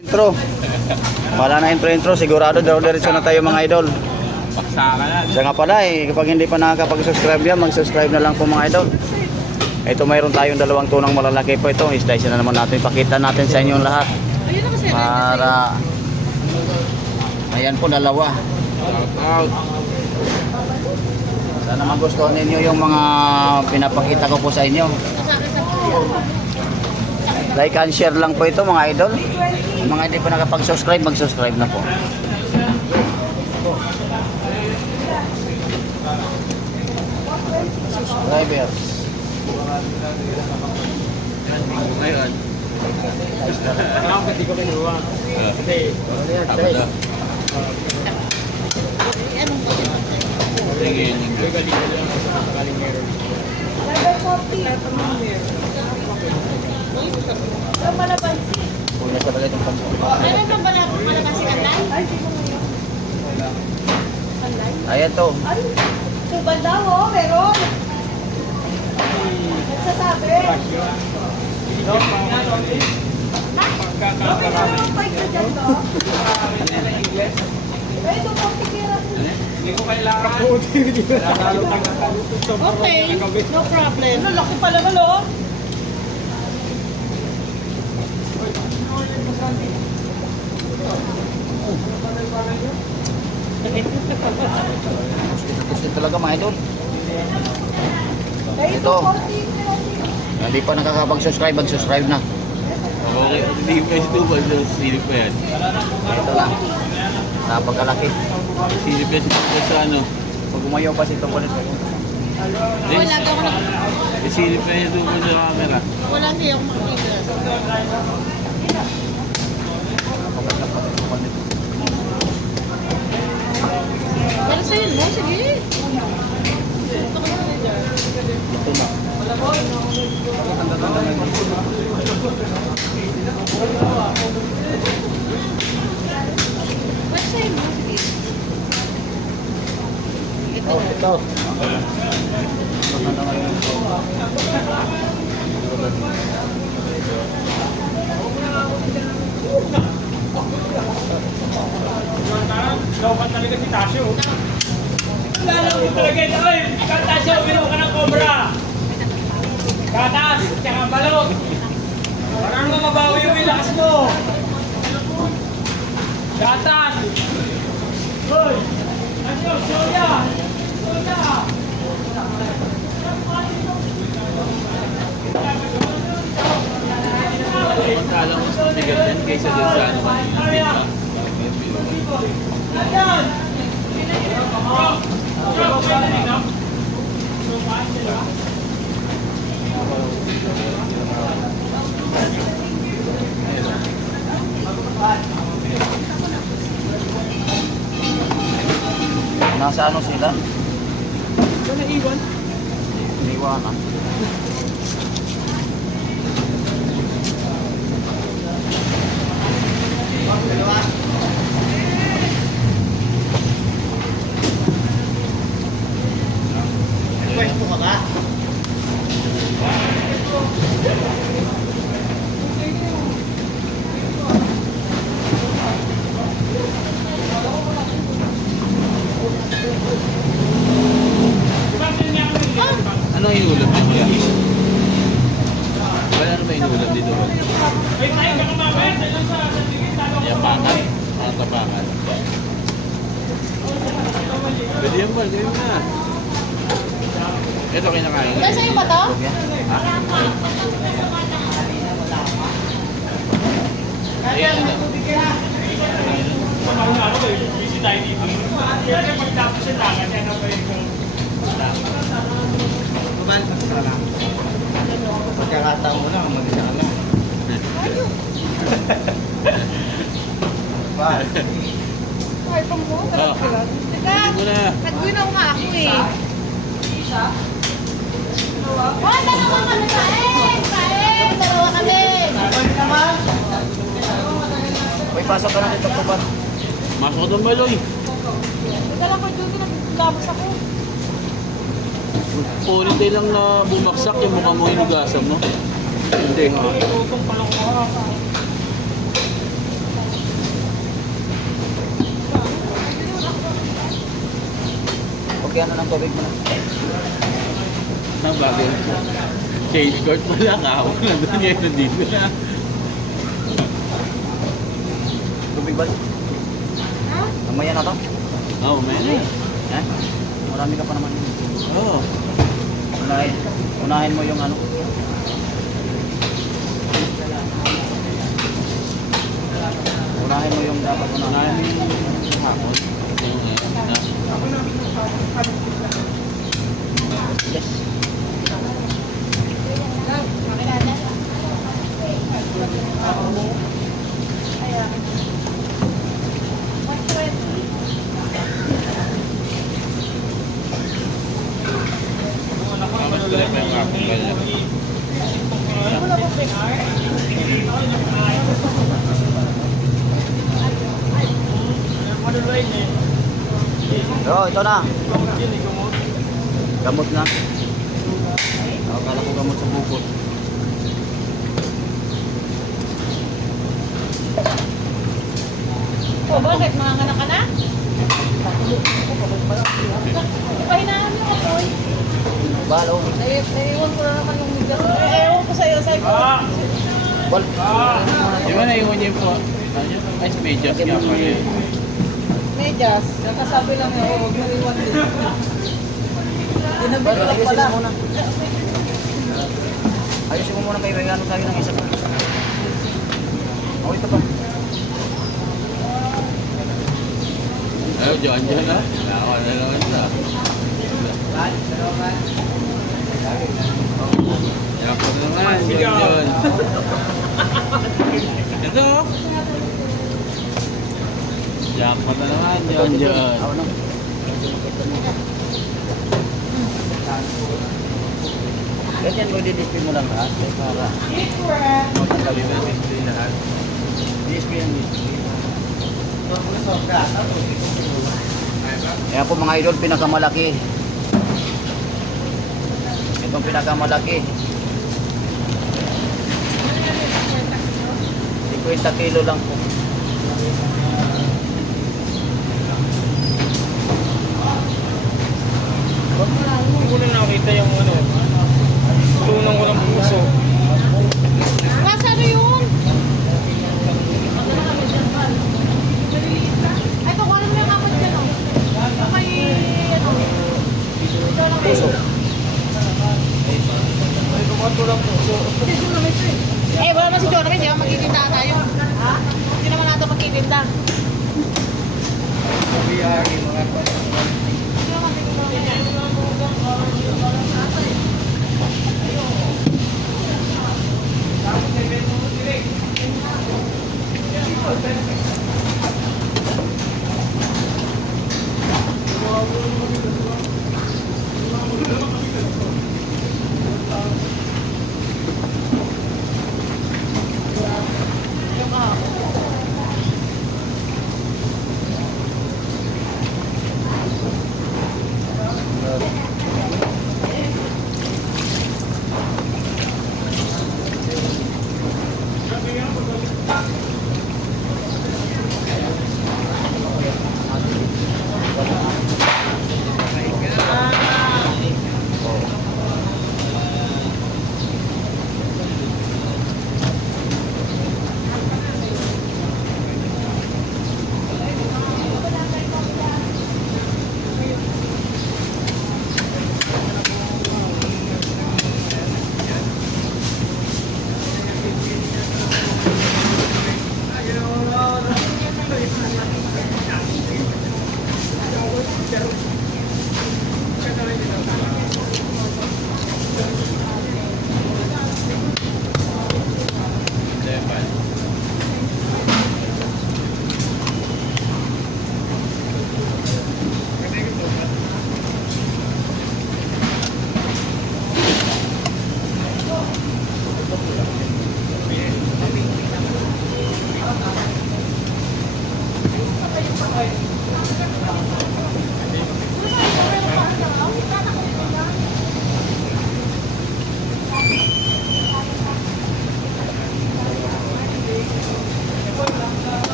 Intro. Wala na intro, sigurado diretso na tayo mga idol. Paksaka na. Siya nga pala kapag hindi pa nakakapag-subscribe yan, mag-subscribe na lang po mga idol. Ito mayroon tayong dalawang tunang malalaki po ito. I-slice na naman natin, pakita natin sa inyo lahat. Para ayan po dalawa. Shout out. Sana magustuhan ninyo yung mga pinapakita ko po sa inyo. Like and share lang po ito mga idol. Yung mga hindi pa nakapag-subscribe, mag-subscribe na po. Subscribers. Ngayon. Hindi ko kinuha. Kasi, Sabado. Sige, galing meron. Una talaga itong pansin. Meron ka ba malakas si Kanday? Ayan to. Subal daw, oh, meron. Nagsasabi. Ang fight na dyan, to. Eh, ito po, tikira. Hindi ko kailangan. Okay, no problem. Ano, laki pala na, lo. Gusto talaga mga idol. Eh, Ito. 240. Hindi pa nakakapag-subscribe, mag-subscribe na. okay. Hindi pa ito ba? Silip pa yan. Ito lang. Napagkalaki. Silip pa sa ano. Pag umayaw pa si ito ulit. Wala daw ako Silip pa yan doon sa camera. wala hindi ako makikita. Pero sa'yo mo, sige. Ito ko yung leader. Ito na. Pero sa'yo mo, sige. Ito. Ito. Dapat talaga si Tasyo. Lalo mo talaga ito. Ay, Tasyo, binuha ka ng cobra. Gatas, tsaka balot. Parang naman mabawi yung lakas mo. Gatas. Hoy, Tasyo, soya. Soya. Pagkala mas mabigat yan kaysa doon sa ano. Ayan. Nasa ano sila? Ito na iwan. Iniwanan. Pwesto ka ba? Ano ang inulam dito yan? Wala na ba inulam dito ba? Yapakan. Ang tapakan. Pwede yan ba? Gawin mo na. Ito kinakain. Pero sa'yo ba to? Ayan na. Busy tayo dito. Kaya pagtapos yung tangan, yan ang Pagkakataon mo lang, mag-isa ka lang. Ay, pang mo. Oh. Teka, Ito na. nag-winaw nga ako eh. Oh, dalawa kami kain! Kain! Dalawa kami! May pasok ka na dito po ba? Masok doon ba, Loy? Teka lang, pag doon nag-labas ako. Ponytail lang na bumaksak yung mukha mo hinugasan mo. Hindi. Tutong pala ko. Pagkano ng tubig mo na. Ang bago. Change court pala kahawak na doon yan nandito na. Tubig ba? Ha? Mamaya na to? Oo, may na. Eh? Marami ka pa naman. Oo. Unahin mo yung ano. Unahin mo yung dapat unahin. Unahin mo yung hapon. Yes. Makilala. Ayan. 120. Mas gulay pa yung hapon kaya. Wala pong pinar. Oh, ito na. Gamot na. Akala ko gamot sa bukod. O, bakit? Manganganak ka na? Pahinaan mo ako. Balo. Naiwan ko na naman yung migas. Ewan ko sa'yo, sabi ko. Bal. Di ba naiwan niya po? Ay, sa medyas nga pa rin. Medyas. Nakasabi lang eh, huwag mo iwan din. Tinabit Bal, lang ayusin pala. mo muna. Ayusin mo muna kayo. May ano tayo ng isa pa. Oh, ito pa. Ayaw, dyan na. Ako na naman sa. Ayaw ko na naman, dyan. Ito. Diyan ko na naman, dyan. Ako na. Ganyan mo dinispin mo lang lahat. Para magkakabi mo dinispin lahat. Dinispin ang dinispin. Ayan po mga idol, pinakamalaki. Itong pinakamalaki. 50 kilo lang po. Hindi ko na nakita yung ano, tunong ko ng puso. Nasaan yun? Ay, ito, kuha naman yung kapag dyan, oh. May, ano, ito lang Puso. Eh, wala naman si Jonathan, hindi naman magtitinda tayo. Ha? Hindi naman natin magtitinda. Hindi naman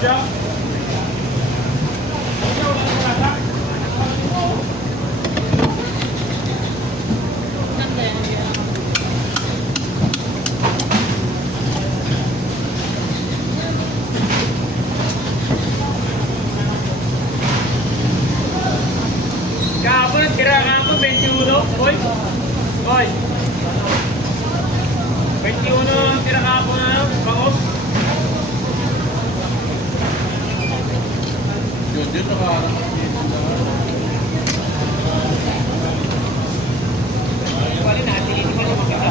siya. Ganda yan. Kahapon at kira kahapon, 21. Boy. Boy. 21 ang tira kahapon na bangos. Yun, nakaharap. Bali natin, hindi pa rin magkita.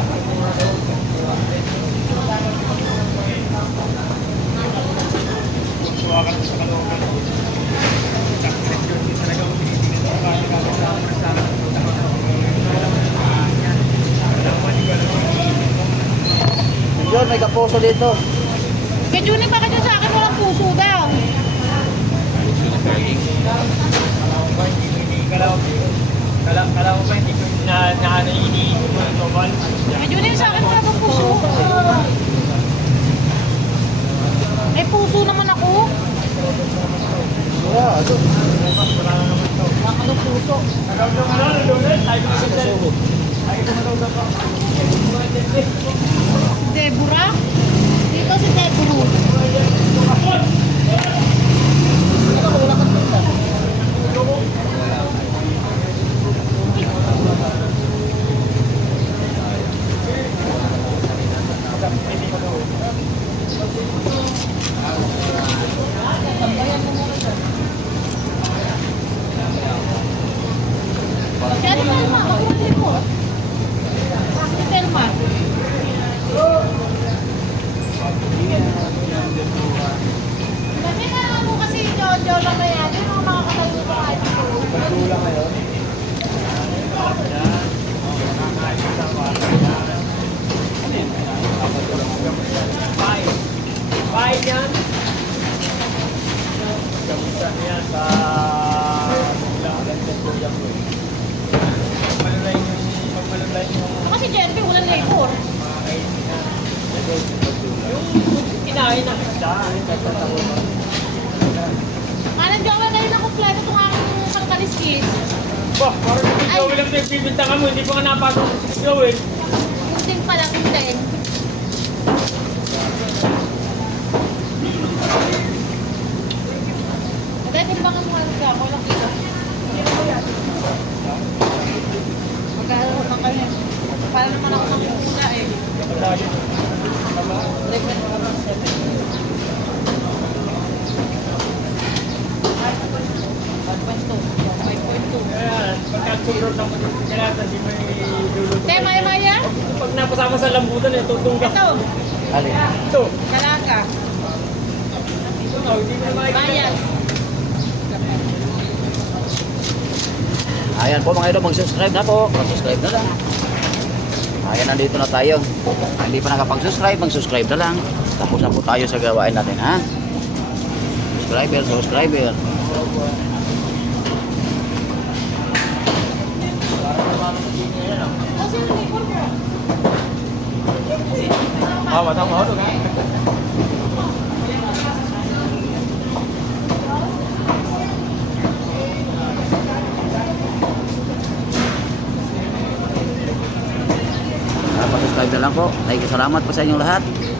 Kuha ka sa kalooban. Talaga mo tinitingnan sa bali ka sa Yun, may kapuso dito. Kaya Juning, baka dyan sa akin walang puso daw. Kala ko ba hindi ko na iniisip mo yung tobal? Kaya Juning, sa akin wala bang puso. May puso naman ako. Yeah, ito. Wala ka daw puso. Deborah? Dito si Deborah. Si Ate Telma, kakuha mo. Si Telma. Kasi na ano kasi Jojo lang na yan. Yung mga makakatayo ko kahit ito. Bahay yan. Gamutan yan sa Bulacan sa Tuyang mo. Magmalulay yung Kasi Jeremy, walang labor. yung kinain ng isda. Kanan gawa ngayon na kompleto itong aking sangkaliskis. Bah, parang hindi Ay. gawin lang nagbibintangan mo. Hindi pa nga napasok sa gawin. Yung din pala, yung din. Dahil timbangan mo ano siya, walang kilo. Magkano naman kami. Para naman ako magkukula eh. Kaya, pagka sobrang ng kalatan, di may luluto. Te, maya-maya? Pag napasama sa lambutan, tutungga. Ito, Alin? Ito. kalaga. Ito na, hindi mo na makikita. Bayas. Ayan po mga idol, mag-subscribe na po. Mag-subscribe na lang. Ayan, nandito na tayo. Hindi pa nakapag-subscribe, mag-subscribe na lang. Tapos na po tayo sa gawain natin, ha? Subscriber. Kasi yung labor mo. Tama. Mag-subscribe na lang po. Salamat po sa inyong lahat.